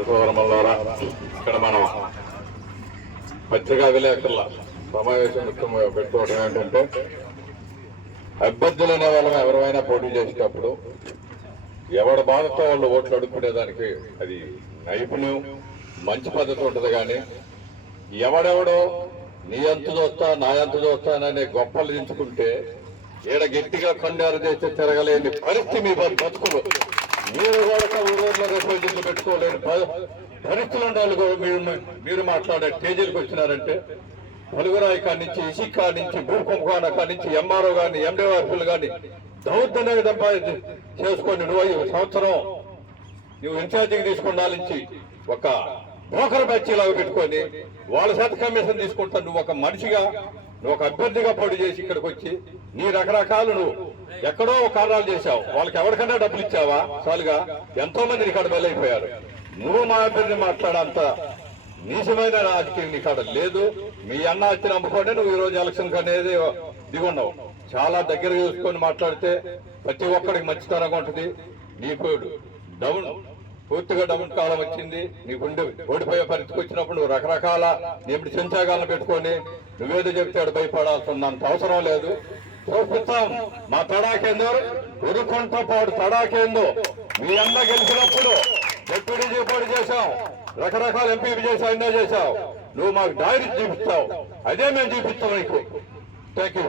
సోదరమల్లారా ఇక్కడ మనం పత్రికా విలేకరుల సమావేశం ముఖ్యంగా పెట్టుకోవడం ఏంటంటే అభ్యర్థులు అనే ఎవరైనా పోటీ చేసేటప్పుడు ఎవడు బాధతో వాళ్ళు ఓట్లు అడుక్కునేదానికి అది నైపుణ్యం మంచి పద్ధతి ఉంటుంది కానీ ఎవడెవడో నీ ఎంత చూస్తా నా ఎంత చూస్తాననే గొప్పలు దించుకుంటే ఈడ గట్టిగా కండారు చేస్తే తిరగలేని పరిస్థితి మీ బతుకులు. రిప్రజెంట్లు పరిస్థితులు ఉండాలి మీరు మీరు మాట్లాడే స్టేజీలకు వచ్చినారంటే పలుగురాయి కాడి నుంచి ఇసి కాడి నుంచి భూకుంభకోణ కాడి నుంచి ఎంఆర్ఓ కానీ ఎండిఆర్పీలు కానీ దౌర్జన్య విధంగా చేసుకొని నువ్వు సంవత్సరం నువ్వు ఇన్ఛార్జికి తీసుకున్న నుంచి ఒక బ్రోకర్ బ్యాచీలాగా పెట్టుకొని వాళ్ళ చేత కమిషన్ తీసుకుంటా నువ్వు ఒక మనిషిగా నువ్వు ఒక అభ్యర్థిగా పోటీ చేసి ఇక్కడికి వచ్చి నీ రకరకాలు నువ్వు ఎక్కడో కారణాలు చేశావు. వాళ్ళకి ఎవరికైనా డబ్బులు ఇచ్చావా? చాలుగా. ఎంతో మంది నీకాడ బలైపోయారు. నువ్వు మా అభ్యర్థిని మాట్లాడంత నీచమైన రాజకీయం నీకాడ లేదు. మీ అన్న వచ్చి నమ్ముకోండి నువ్వు ఈ రోజు ఎలక్షన్ అనేది దిగున్నావు. చాలా దగ్గర చూసుకొని మాట్లాడితే ప్రతి ఒక్కడికి మంచితనంగా ఉంటుంది. నీకు డౌన్. పూర్తిగా డౌన్ కాలం వచ్చింది. నీకుండి ఓడిపోయే పరిస్థితికి వచ్చినప్పుడు నువ్వు రకరకాల నిమిడి చెంచాగాలను పెట్టుకొని నువ్వేదో చెప్తే ఆడు భయపడాల్సినంత అవసరం లేదు. చూపిస్తాం మా తడాకేందో? ఉరుకుంట పాడు తడాకేందో? మీ అన్న గెలిచినప్పుడు డిప్యూటీ పోటీ చేశాం రకరకాల ఎంపీ చేశావు ఎన్నో చేశావు. నువ్వు మాకు డైరీ చూపిస్తావు. అదే మేము చూపిస్తాం నీకు. Thank you